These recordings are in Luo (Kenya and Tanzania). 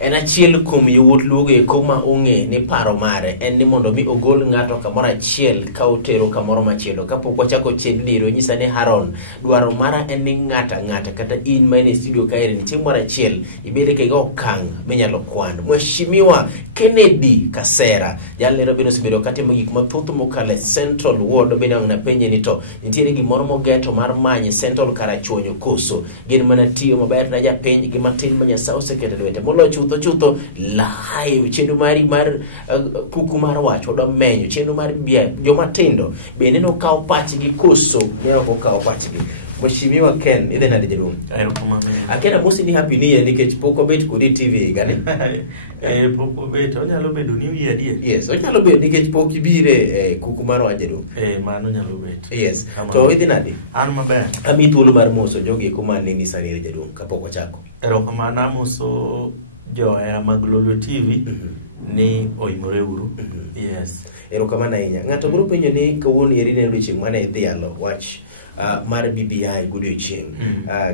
En achiel kuom yowuot luogo eko ma ong'e ni paro mare en ni mondo mi ogol ng'ato kamoro achiel ka otero kamoro machielo. Kapok wachako chenro nyisa ni Haron dwaro mara en ni ng'ata kata in ma e studio kae ni chieng' moro achiel ibede ke go okang' minyalo kwan. Mheshimiwa Kennedy Kasera jalero bino sibedo katimo gik mathoth mokale Central Ward bende na penje ni to nitiere gimoro mogeto mar manye Central karachuonyo koso gin mana tiyo maber na japiny gi matin ma Nyasaye oseketo lwete molo chutho live chenro mari mar kuku mar wach odo menyo chenro mar BBI joma tindo bende no kawo pachgi koso ne ok okawo pachgi. Mheshimiwa Ken idhe nade jaduong'? Akena musi ni happy new year nikech poko bet kodi TV gani? Poko bet onyalo bedo new year die. Yes, onyalo bedo nikech pok ibire kuku mar wach jaduong'. Mano nyalo bet. Yes. To idhe nade? An maber. Ami thuolo mar moso jogi kuma nini sani jaduong' kapok ochako. Erokamano amoso johera mag Lolwe TV ni oimore uru. Yes. Erokamano ahinya. Ng'ato biro penjo ni kawuono eri ne odiochieng' mane idhialo wach mar BBI godiochieng'.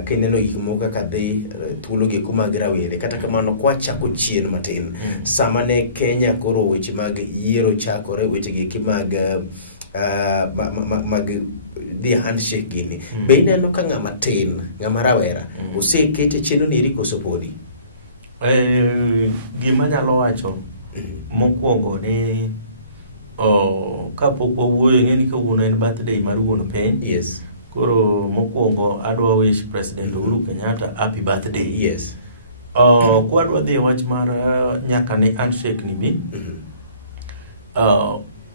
Kineno gik moko kaka dhi thuolo gi kuma Rowere kata kamano kwa chako chien matin. Sama ne Kenya koro weche mag yiero chakore weche gi mag the handshake gini. Be ineno ka ng'ama tin, ng'ama rawera osekete chenro ni koso podi? Gima nyalo wacho mokwongo ni kapok wawuoyo ng'eni kawuono en birthday mar wuon piny. Yes. Koro mokwongo adwa wish President Uhuru Kenyatta happy birthday. Yes. Kwa adwa dhi wach mar nyaka ne handshake ni bi.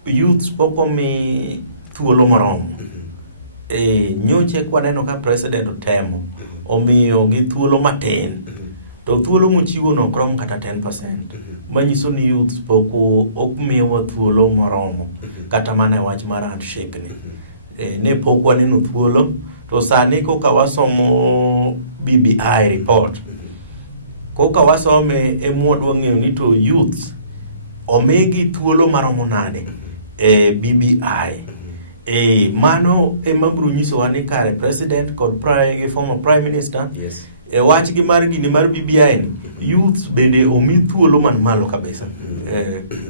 Youth poko mi thuolo moromo. Nyoche kwa neno ka President otemo omiyo gi thuolo matin. To thuolo mochiwo no krom kata 10%. Manyiso ni youth poko okmiyo thuolo moromo kata mana wach mar handshake ni. Ne pok waneno thuolo to sani koka wasomo BBI report. Koka wasome emwadwa ng'eyo ni to youth omigi thuolo maromo nade BBI. Mano emabro nyiso wani kare president kod former prime minister. Yes. Wach gi mar gini mar BBI ni youth bende omi thuolo man malo kabisa.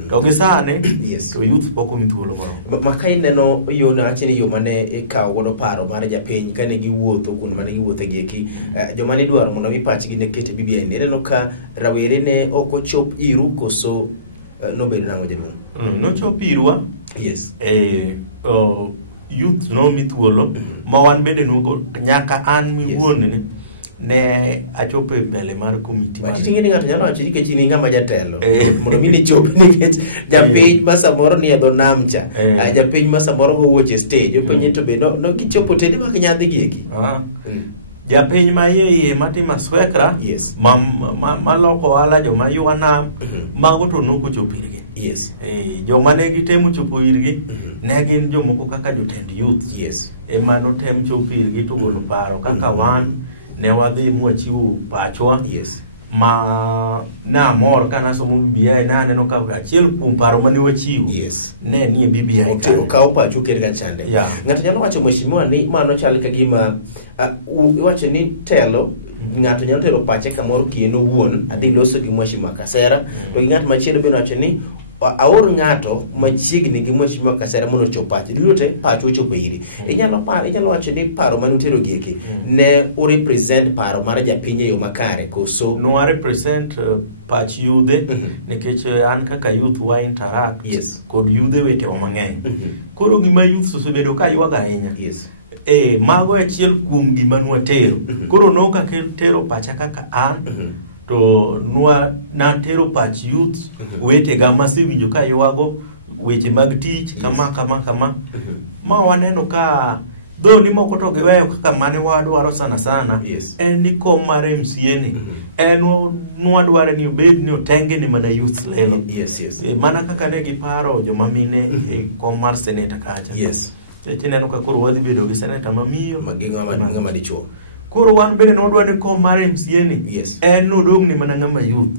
To gi sane yes. To youth poko mi thuolo moro. Ma kai neno yo na achini yo mane ikawo godo paro mar japiny kane giwuotho kun mane giwuotho gi eki joma ne dwaro mondo mi pachgi ne kete BBI ne neno ka Rowere ne ok ochop iru koso nobedo nango jaduong'. No chop irwa. Yes. Youth no mi thuolo ma wan bende nugo nyaka an mi wuon ne achope mbele mar committee. Wachi tingeni ng'ato nyalo wacho nikech ni ng'ama jatelo. Mondo mi ni chop nikech japiny ma samoro ni edho namcha. Japiny ma samoro go wuoche stage. Openye to be no kichopo tede ma nyadhi gieki. Japiny ma iye matima swekra. Yes. Ma loko ala joma yuana mago to noko chopirgi. Yes. Joma ne gitemo chopo irgi ne gin jomoko kaka jotend youth. Yes. Mano tem chopo irgi to golo paro kaka wan ne wadhi mwachiwo pachwa. Yes. Ma na mor kana somo BBI na neno ka achiel kuom paro mane wachiwo. Yes. Ne ni BBI otero kawo pacho kerga chande. Yeah. Ng'ato nyalo wacho mheshimiwa ni mano chal ka gima iwacho ni telo ng'ato nyalo tero pache kamoro kieno wuon adhi loso gi mheshimiwa Kasera to ng'at machielo bende wacho ni aor ng'ato machiegni gi mheshimiwa Kasera mondo chop pache duto pacho chopo iri. Inyalo wacho ni paro mane utero gieki ne o represent paro mar japiny yo makare koso no represent pach yudhe nikech an kaka youth wa interact. Yes. Kod yudhe wete o mang'eny. Koro gima youth osebedo ka yuaga ahinya. Yes. Mago achiel kuom gima nwatero. Koro no ka tero pacha kaka an to na tero pach youth wete ga masewinjo ka yuago weche mag tich kama ma waneno ka do ni moko to giweyo kaka mane wadwaro sana. Yes. En ni kom mar MCA ni en nwadware ni obed ni otenge ni mana youth lelo. Yes. Mana kaka ne giparo joma mine kom mar senator kacha. Yes. Tineno ka koro wadhi bedo gi senator mamiyo ng'ama dichuo. Koro wan bende nodwa ni kom mar MCA ni Yes. en nodong' ni mana ng'ama youth.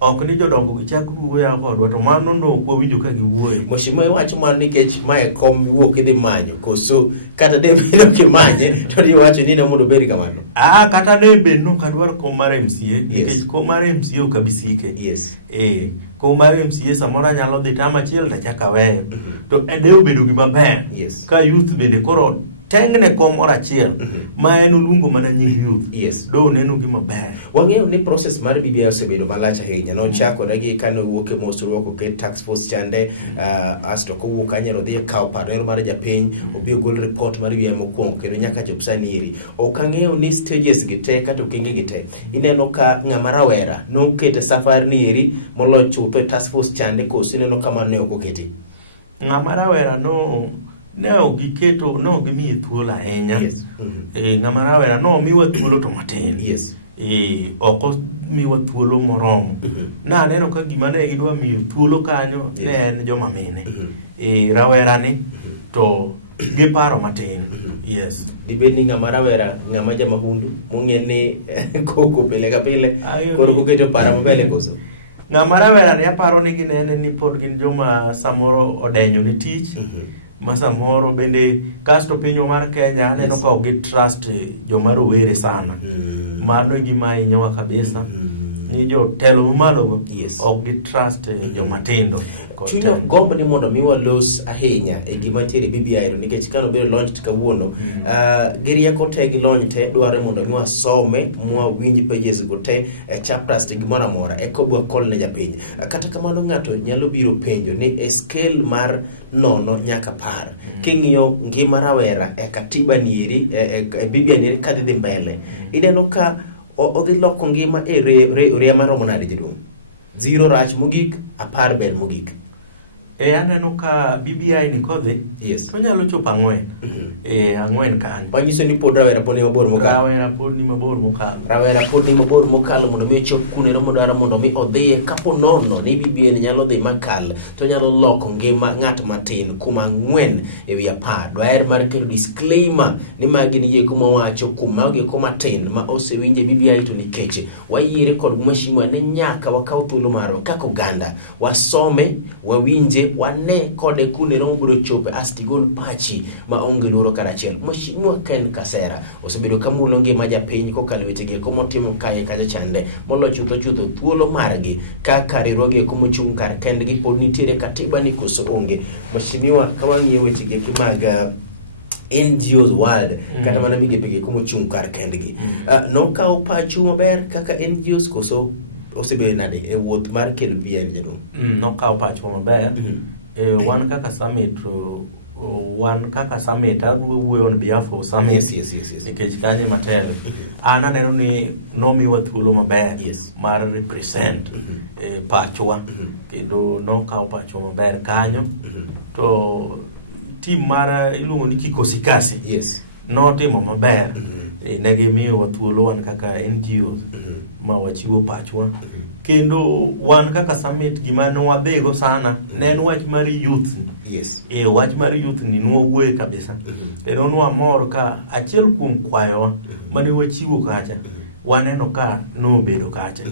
Ok ni jodongo gichak wuoya kodwa to mano no kwawinjo ka giwuoye. Mheshimiwa iwacho mana nikech mae kom wuok idhi manyo koso kata de bedo kimanye to iwacho ni ne mondo bed kamano. Kata ne bed no kadwar kom mar MCA nikech kom mar MCA ok abisike. Yes. Kom mar MCA samoro nyalo dhi tama achiel ta chaka weyo. To edeo bedo gima ber. Yes. Ka youth bende koro tengne kom moro achiel ma en oluongo mana nying youth. Yes. Do neno gima ber. Wang'eyo ni process mar BBI osebedo malach ahinya. Nochakore gi kano wuok e mosruok oket tax force chande asto kowuok kanyo dhi kawo panel mar japiny obi gol report mar BBI mokwongo kendo nyaka chop sani iri. Ok ang'eyo ni stages gi te kata okenge gi te. Ineno ka ng'ama rawera nokete safar ni iri molo chutho e task force chande koso ineno kama ne ok oketi. Ng'ama rawera ne giketo no gimiye thuolo ahinya. Yes. Ng'ama rawera no miwa thuolo to matin. Yes. Ok miwa thuolo moromo. Na neno ka gima ne gidwa miyo thuolo kanyo ne en joma mine. Rawera ni to giparo matin. Yes. Dibed ni ng'ama rawera ng'ama jamahundu mong'e ni koko pile ka pile koro kuketo para mabele koso. Ng'ama rawera ni aparo ni ginene ni pod gin joma samoro odenyo ni tich. Masamoro bende kasto pinyo mar Kenya aneno ka ok trust joma rowere sana. Mano gima inyowa kabisa. Ni jo telo malo ok trust joma tindo. Chuno gombo ni mondo miwa los ahinya e gima tiere BBI ro nikech kano bero launch kawuono geria ko te gi launch te dware mondo miwa some mwa winj pages go te chapters te gimora mora e kobwa kol ne japiny. Kata kamano ng'ato nyalo biro penjo ni e scale mar nono nyaka par king'iyo ngima rawera e katiba nieri e BBI nieri kadhi mbele ideno ka odhi loko ngima e rea maromo nade jadong 0 rach mogik 10 ber mogik. Aneno ka BBI ni kodhi. Yes. To nyalo chopo 4. 4 kan. Panyiso ni pod rawera pod ni mabor mokalo. Rawera pod ni mabor mokalo. Rawera pod ni mabor mokalo mondo mi chop kunero mondo mi odhiye kapo nono ni BBI nyalo dhi makal to nyalo loko ngima ng'at matin kuma 4 ewi 10. Dwaer mar kelo disclaimer ni magi ni je kuma wacho kuma gi kuma tin ma osewinje BBI to nikech wayiere kod mheshimiwa ne nyaka wakaw thuolo maro kako ganda wasome wawinje wane kode kunero mobiro chope astigol pachi ma onge luoro karachiel. Mheshimiwa Ken Kasera osebedo kamulo ngima japiny kokalo wetege komotimo kae kaja chande molo chutho thuolo margi kaka riwruoge komochung' kar kendgi pod nitiere katiba ni koso onge. Mheshimiwa kawang'iyo wetege mag NGOs world kata mana migepe komochung' kar kendgi nokawo pachu maber kaka NGOs koso osebedo nade e wuoth mar kelo BBI jadong. Nokawo pacho maber. Wan kaka summit wuoyo on behalf of summit. Yes. Nikech kanye matelo. An aneno ni nomiwa thuolo maber mar represent pachwa. Kendo nokawo pacho maber kanyo. To team mar iluongo ni Kikosikasi. Yes. Notimo maber. Negi miyo thuolo wan kaka NGOs ma wachiwo pachwa. Kendo wan kaka summit gima nwadhigo sana ne en wach mar youth. Yes. Wach mar youth ni nwawuoye kabisa. Kendo nwamor ka achiel kuom kwayowa mane wachiwo kacha waneno ka nobedo kacha.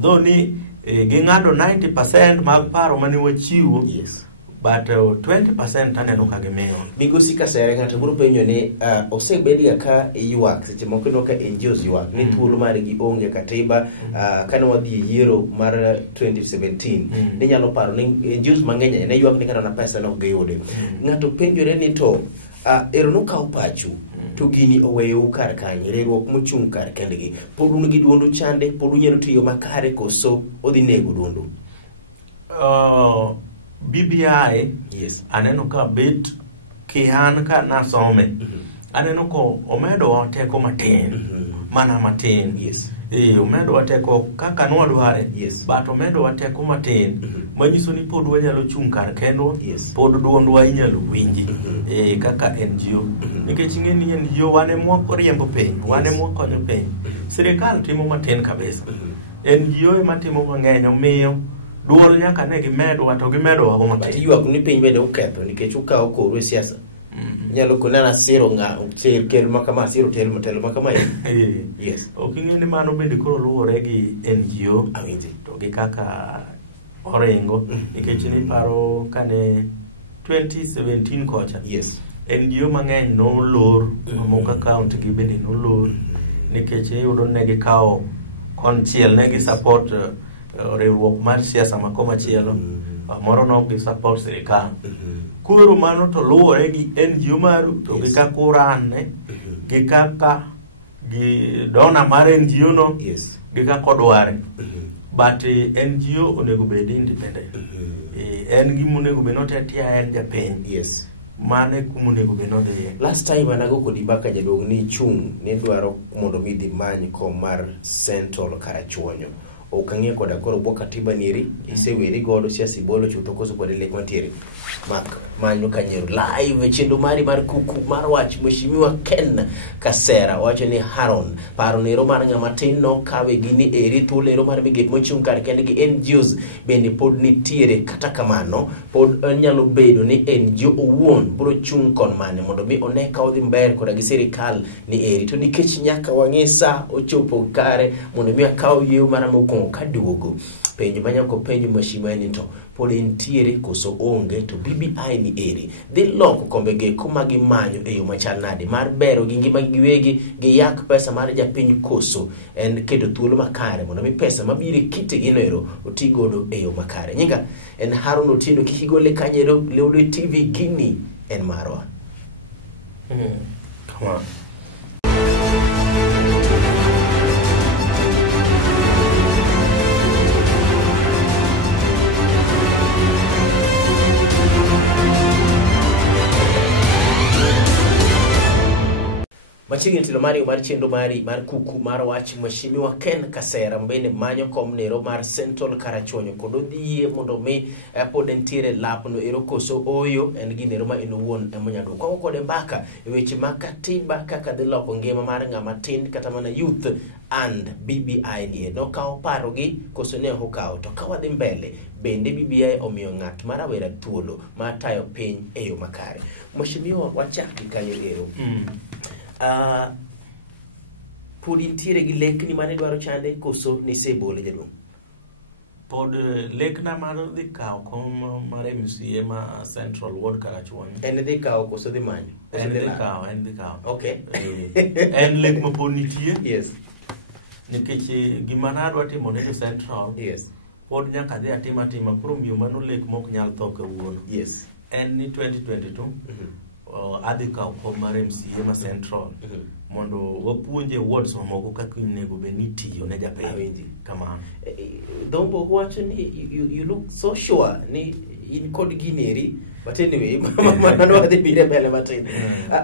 Though ni ging'ado 90% mag paro mane wachiwo. Yes. But 20% aneno ka gimiyo. Migosi Kasere ng'ato biro penjo ni osebedi ka yuak seche moko no ka NGOs yuak ni thuolo mar gi onge katiba kana wadhi yiero mar 2017 ni nyalo paro ni NGOs mang'eny ne yuak ni kana na pesa no giyude. Ng'ato penjore ni to ero no kawo pachu to gini oweyo kar kanyo riwruok mochung' kar kendgi pod un gi duondo chande pod unyalo tiyo makare koso odhi nego duondo. BBI aneno ka bet kian ka nasome aneno ko omedo teko matin mana matin omedo teko kaka nwadware but omedo teko matin manyiso ni pod wanyalo chung' kar kendwa pod duondwa inyalo winji kaka NGO nikech ing'e ni NGO wane mwa riembo piny wane mwa konyo piny sirikal timo matin kabisa NGO ema timo mang'eny omiyo duol nyaka ne gimedo to gimedo wago matin. Yuak ni piny bende uketho nikech ukawo koru e siasa. Nyalo kunana siro kel makama siro telo makama. Yes. Oking'e ni mano bende koro luwore gi NGO to gi kaka oringo nikech ni paro kane 2017 kocha. Yes. NGO mang'eny nolor moko account gi bende nolor nikech iyudo ne gikawo konchiel ne gi support riwruok mar siasa makoma chielo moro no gi support sirikal. Koro mano to luwore gi NGO maru to gi kaka uran gi kaka gi dona mar NGO no gi kaka odware. But NGO onego bed independent. En gima onego bed notetia en japiny. Yes. Mane kuma onego bed nodhiye. Last time anago kodi baka jaduong' ni chung ni dwaro mondo mi dhi many kom mar Central Karachuonyo. Okang'e koda koro bwo katiba niri iseweri godo siasa bolo chutho koso kod lek mantiere. Mak manyo kanyeru live chenro mari mar kuku mar wach mheshimiwa Ken Kasera wacho ni Haron paro nero mar ng'ama tin no kawe gini eri thuolo ero mar migep mochung' kar kende gi NGOs bende pod nitiere kata kamano pod nyalo bedo ni NGO owuon bro chung' kon mane mondo mi one ka odhi mbele koda gi sirikal ni eri to nikech nyaka wang'isa ochopo kare mondo mi akaw yeo mar mokwongo kaduogo penjo manyako penjo mheshimiwa ni to pod entiere koso onge to BBI ni eri dhi loko kombe geko magi manyo e yo machal nade mar bero gi ngima giwegi gi yak pesa mar japiny koso en keto thuolo makare mondo mi pesa mabiro kite gino ero otigodo e yo makare. Nyinga en Haron Otieno kikigole kanyero Lolwe TV gini en marwa. Come on. Machiegni tilo mari mar chenro mari mar kuku mar wach mheshimiwa Ken Kasera mbene manyo kom nero mar Central Karachuonyo kod odhie mondo mi pod entiere lapno ero koso oyo en ginero ma enowuon emonyado kwa kode mbaka e weche mag katiba kaka dhi loko ngima mar ng'ama tin kata mana youth and BBI ni no kawo paro gi koso ne okawo to ka wadhi mbele bende BBI omiyo ng'at mar Rowere thuolo ma tayo piny e yo makare. Mheshimiwa wachaki kanyo ero. Pod intiere gi lekni mane dwaro chande koso nisebole jaduong'? Pod lekna mar dhi kawo kom mar MCA ma Central Ward Karachuonyo. En dhi kawo koso dhi manyo? En dhi kawo. Okay. En lek ma pod nitie. Yes. Nikech gima nadwa timo ne Central. Yes. Pod nyaka dhi atima koro miyo mano lek mok nyal tho kawuono. Yes. En ni 2022. Adhi kawo kom mar MCA ma Central mondo wapuonje wards mamoko kaka onego bed ni tiyo ne japiny kamano. Dombo wacho ni you look so sure ni in kod gineri but anyway mano wadhi bire mbele matin.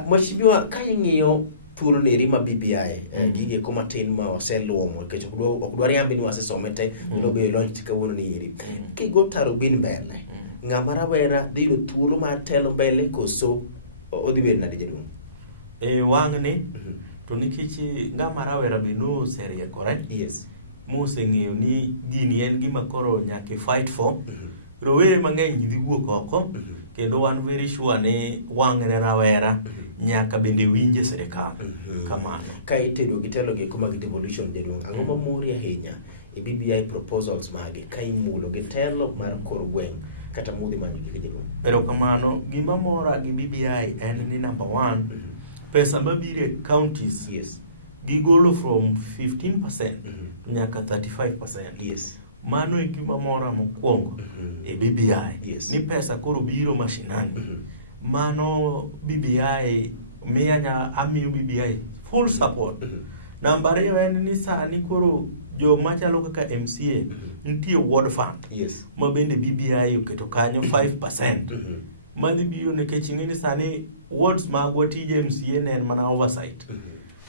Mheshimiwa ka ing'iyo thuolo neri ma BBI gige koma tin ma oseluomo nikech ok dwar yambi ni wasesome te ilo be launch kawuono ni eri kigo taro bin mbele ng'ama Rawera dhi yudo thuolo mar telo mbele koso odhi bedo nade jaduong'? E wang' ni to nikech ng'ama Rawera be no oseriekore. Yes. Moseng'eyo ni gini en gima koro nyaka fight for. Rowere mang'eny dhi wuok oko kendo wan very sure ni wang' ne Rawera nyaka bende winje sirikal kamano. Ka itedo gi telo gi kuma gi devolution jaduong', ang'o mamori ahinya e BBI proposals mage ka imulo gi telo mar kor gweng' kata mudhi manyo gi jaduong'? Pero kamano gima mora gi BBI en ni number 1 pesa mabire counties. Yes. Gigolo from 15% nyaka 35%. Yes. Mano e gima mora mokwongo e BBI. Yes. Ni pesa koro biro mashinani. Mano BBI amiyo BBI full support. Number 2 en ni sani koro jo machalo kaka MCA nitie ward fund. Yes. Ma bende BBI oketo kanyo 5%. Madhi biro nikech ing'eni sani wards magwa tije MCA ne en mana oversight.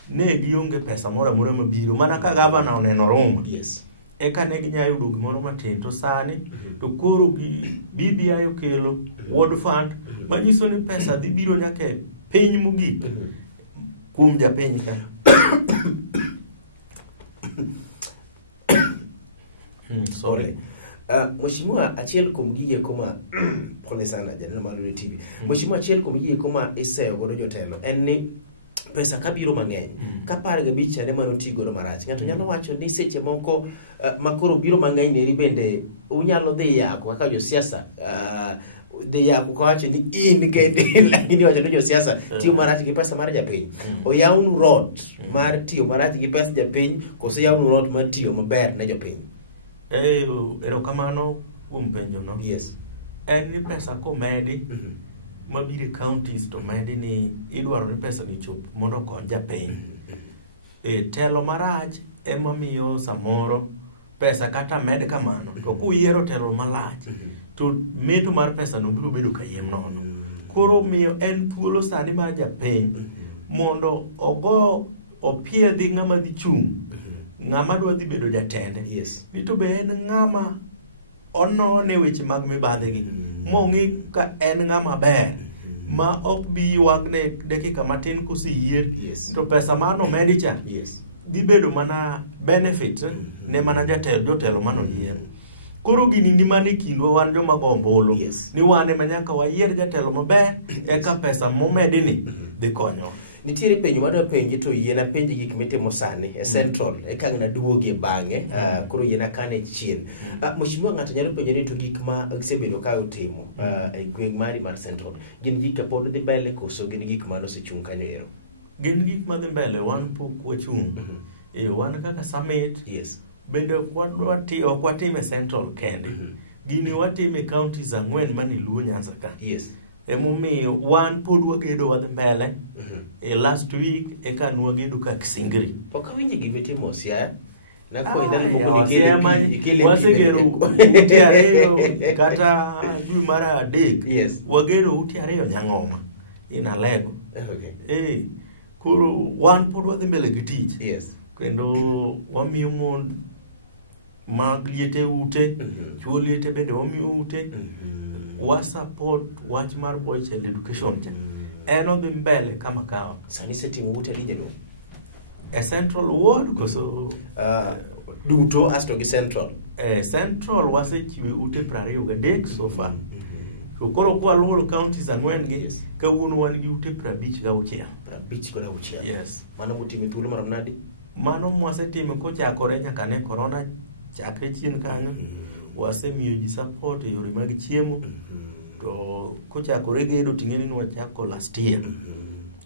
Ne gionge pesa mora mabiro mana ka governor oneno romo. Yes. Eka ne ginyayo yudo gimoro matin to sani to koro BBI okelo ward fund manyiso ni pesa dhi biro nyaka piny mogik kuom japiny ka. Sorry. Mheshimiwa, achiel kuom gige koma pole sana janeno mar Lolwe TV. Mheshimiwa, achiel kuom gige koma iseyo godo jotelo en ni pesa kabiro mang'eny ka 15 chande mano tigodo marach. Ng'ato nyalo wacho ni seche moko makoro biro mang'eny neri bende unyalo dhi yako kaka josiasa de yako ko wacho ni in kende lakini wacho ni josiasa tiyo marach gi pesa mar japiny. Oyawnu rot mar tiyo marach gi pesa japiny kose yawnu rot mar tiyo maber ne jopiny. Erokamano kuom penjo no. Yes. En ni pesa komedi mabire counties to medi ni idwaro ni pesa ni chop mondo okony japiny. Telo marach ema miyo samoro pesa kata med kamano to kuyiero telo malach to meto mar pesa no biro bedo kayiem nono. Koro miyo en thuolo sani mar japiny mondo ogo opiedhi ng'ama dhi chung', ng'ama dwa dhi bedo jatende. Yes. Ni to be en ng'ama onone weche mag mibadhi gi mong'i ka en ng'ama ber ma ok bi wagne dakika matin kusiyier. Yes. To pesa mano medicha Yes. dhi bedo mana benefit ne mana jotelo mano yier. Koro gini ni mane kindwa wan joma go ombulu. Yes. Ni wane manyaka wayier jatelo maber eka pesa momedi ni dhi konyo. Nitiere penjo madwa penji to yiena penji gik mitimo sani e Central eka ng'ana duogie bang'e koro yiena kane chien. Mheshimiwa, ng'ato nyalo penjo ni to gik ma gisebedo ka utimo e gweng' mari mar Central gin gik ka pod dhi mbele koso gin gik ma nosechung' kanyo ero? Gin gik ma dhi mbele, wan pok wachung'. Wan kaka summit. Yes. Bende ok watime Central kende. Gini watime counties 4 mani Luo Nyanza ka. Yes. Emomiyo wan pod wagedo wadhi mbele. Last week eka nwagedo ka Kisingiri. Pok awinjo gimitimo Siaya. Nakwa idhani poko nikele wasegero uti ariyo kata dwe mar adek. Yes. Wagero uti ariyo Nyang'oma Alego. Okay. Koro wan pod wadhi mbele gi tich. Yes. Kendo wamiyo mon mag liete ute, chuo liete bende wamiyo ute. Wa support wach mar boy child education. Eno dhi mbele kama kawa. Sani setimo ute lije do? E Central Ward koso duto asto gi Central. Central wasechiwe ute 23 so far. Koro kwa luo counties 4 gi kawuono wan gi ute 56. 56. Yes. Mano mutime thuolo marom nadi? Mano mwasetime kochakore nyaka ne corona chakre chien kanyo. Wasemiyo ji support e yore mag chiemo. To kochakore gedo ting'eni ni wachako last year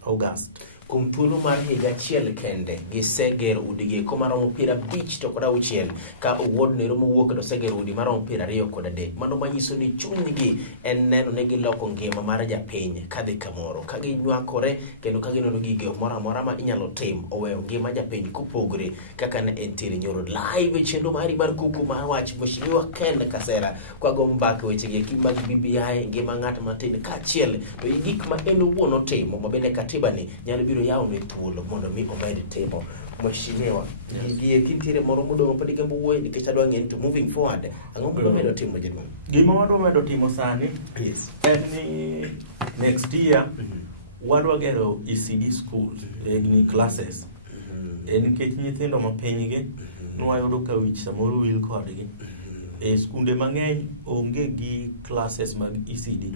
August. Kuom thuolo mar higa achiel kende gisegero udigi komaromo 50 to kod 6 ka award ne romo wuok dosegero udi maromo 23. Mano manyiso ni chunygi en neno ne giloko ngima mar japiny kadhi kamoro ka ginywakore kendo ka ginono gige moro amora ma inyalo tim oweyo ngima japiny kopogre kaka ne entiere nyoro live chenro mari mar Kuku Mar Wach. Mheshimiwa Ken Kasera kwa go mbaka weche gi mag BBI ngima ng'at matin ka achiel to gik ma en owuon otimo mabende katiba ni nyalo biro yawo ne thuolo mondo mi omed timo. Mheshimiwa, gie kintiere moro modong' padi gambo wuoyi nikech adwa ng'eni to moving forward ang'o mondo medo timo jedwang'? Gima wadwa medo timo sani en ni next year wadwa gero ECD schools ni classes. Nikech nyithindo ma pinygi nwayudo ka wich samoro wil kodgi. Skunde mang'eny onge gi classes mag ECD.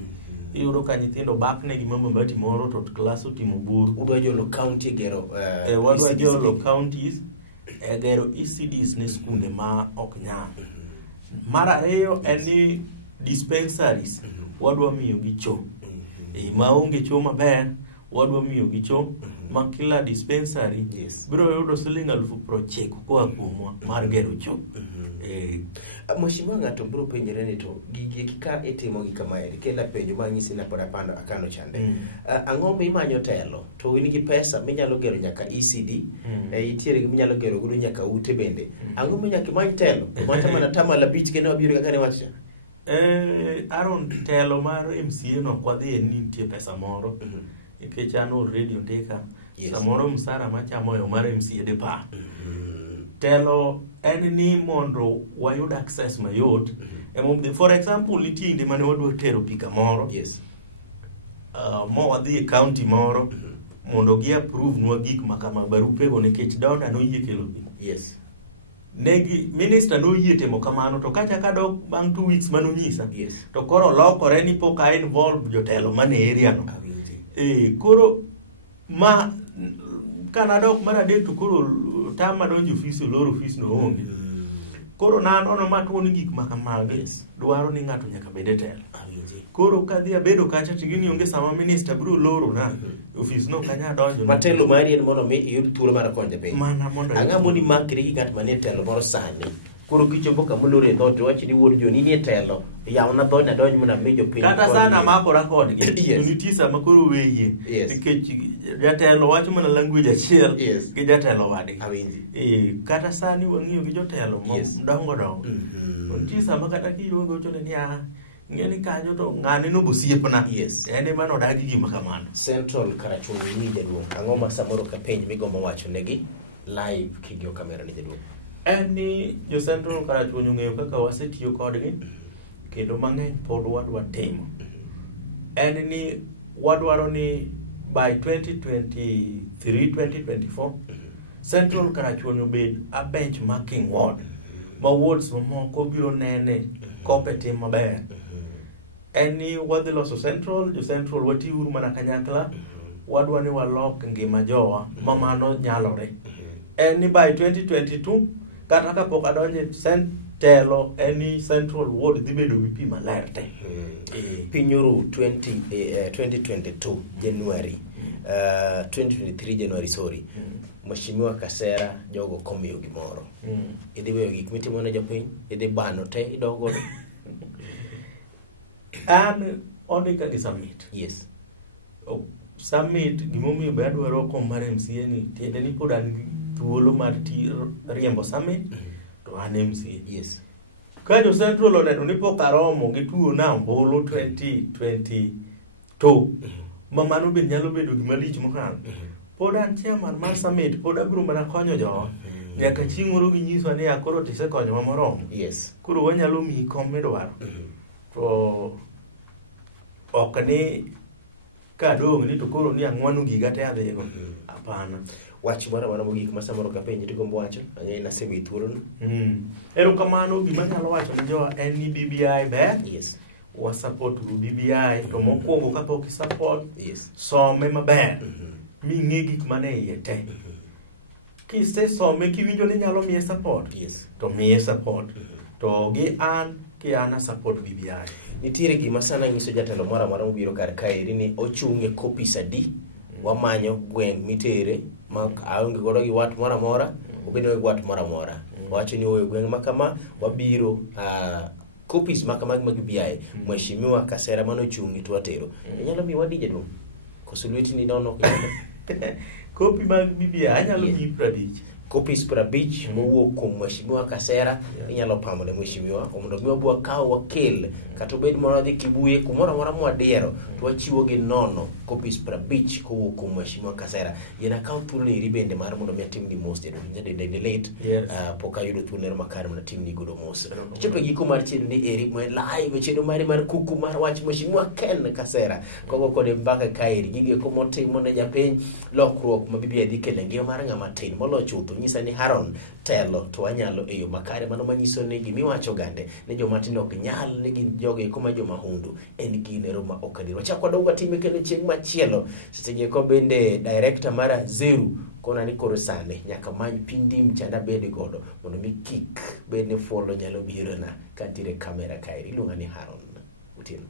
Iyudo ka nyithindo bakne gi mambati moro to class otimo buru. Udwa jolo county gero wadwa jolo counties gero ECDs ne skunde ma ok nyal. Mar ariyo en ni dispensaries wadwa miyo gi cho. Maonge cho maber wadwa miyo gi cho ma kila dispensary biro yudo Sh90,000 koa kuomwa mar gero cho. Mheshimiwa, ng'ato biro penjore ni to gigi kika itimo gi kama eri kenda penjo manyisi na pod apando akano chande. Ang'o mimanyo telo to in gi pesa minyalo gero nyaka ECD itiere minyalo gero godo nyaka ute bende. Ang'o minyaka many telo mata mana tamala bich kendo wabiro kaka ne wacha? Aaron telo mar MCA no kwadhi ni nitie pesa moro. Nikech an already ndika samoro msara machamo yo mar MCA de pa. Telo en ni mondo wayud access mayot. For example, nitie inde mane wadwa tero pika moro. Mo wadhi e county moro mondo gi approve nwa gik makama barupe go nikech donda no yie kelo pi. negi minister no yie timo kamano to kacha kadok bang 2 weeks manonyisa Yes. to koro lokore ni pok a involve jotelo mane area no koro ma kanadok mar adek to koro tam madonjo office loro office no onge koro nan ono matuon gik makamago dwaro ni ng'ato nyaka bede telo koro kadhi abedo kacha tigini onge sama minister bro loro na office no kanya donjo matelo mari en mondo mi iyud thuolo mar konyo piny mana mondo ang'amo ni makri gi ng'at manie telo moro sani koro kichopo kamoloro e dhot to wachi ni wuod joni nie telo yawna dhot na donj mona mi jopiny kata sana makora kodgi Yes. nitie sama koro weye Yes. nikech jatelo wacho mana language achiel Yes. gi jatelo wadgi awinji kata sani wang'iyo gi jotelo Yes. dongo dongo nitie sama kata kiluongo chone ni ng'eni kanyo to ng'ane no bosiepna Yes. en ema nodagi gima kamano Central Karachung ni jaduong ang'o ma samoro ka penj migombo wacho negi live kigio kamera ni jaduong en ni jo Central Karachuonyo ong'eyo kaka wasetiyo kodgi kendo mang'eny pod wadwa timo en ni wadwaro ni by 2023-2024 Central Karachuonyo bed a benchmarking ward ma wards mamoko biro nene kope tim maber en ni wadhi loso Central jo Central watiuru mana kanyakla wadwa ni walok ngima jowa ma mano nyalore en ni by 2022 kata kapok adonje telo any Central Ward dhi bedo gi pi maler te Pinyuru 2022 January 2023 January sorry Mheshimiwa Kasera jogo komiyo gimoro idhi weyo gik mitimo ne jopiny idhi bano te idogo an ondika gi summit yes summit gimomiyo be adwaro kom mar MCA ni tiende ni pod an thuolo mar riembo summit to an MCA yes ka jo Central oneno ni pok aromo gi tuo na ombulu 2022 ma mano be nyalo bedo gima lich mokalo pod an chairman mar summit pod abiro mana konyo jowa nyaka chieng' moro ginyiswa ni akoro tisekonyo wa moromo yes koro wanyalo miyi kom midwaro to ok ni kadong ni to koro ni ang'wano giga te adhigo hapana wach moro mogik ma samoro ka penj tigombo wacho ang'e na sewi thuolo erokamano gima nyalo wacho ne jowa en ni BBI ber yes wa support BBI to mokwongo kapok i support yes some maber ming'e gik mane iye te kise some kiwinjo ni nyalo miye support yes to miye support to gi an ki an support BBI nitiere gima sana nyiso jatelo moro amora mobiro kar kaeri ni ochung' e kopis adi wamanyo gweng' mitere ma aonge godo gi wat moro amora obedo gi wat moro amora wacho ni oyo gweng' makama wabiro kopis makama mag BBI Mheshimiwa Kasera mano ochung'i to watero inyalo miyo wadije dum koso lweti ni nono kopi mag BBI anyalo miyi 50 kopis 50 mowuok kuom Mheshimiwa Kasera inyalo pamo ne Mheshimiwa mondo mi wabwa kawo wakel kata obed moro dhi Kibuye kumoro amora mwadiero to wachiwo gi nono kopis 50 kowuok kuom Mheshimiwa Kasera yena kawo thuolo iri bende mar mondo mi atim ni mos de late pok ayudo thuolo makare mondo atim ni godo mos chopo giko mar chenro ni eri live chenro mari mar kuku mar wach Mheshimiwa Ken Kasera kogo kode mbaka kaeri gige komo timo ne japiny lokruok ma BBI dhi kele ngima mar ng'ama tin molo chutho nyisa ni Haron telo to wanyalo eyo makare mano manyiso ni gimiwacho gande ne joma tin ok nyal ne gin joge kuma joma hundu en ginero ma okadiro chakwa doga time kendo chieng' machielo sechege ko bende director mara Zeru kona ni koro sane nyaka many pindi mchanda bede godo mondo mi kik bende follow nyalo biro na katire kamera kairi iluonga ni Haron Otieno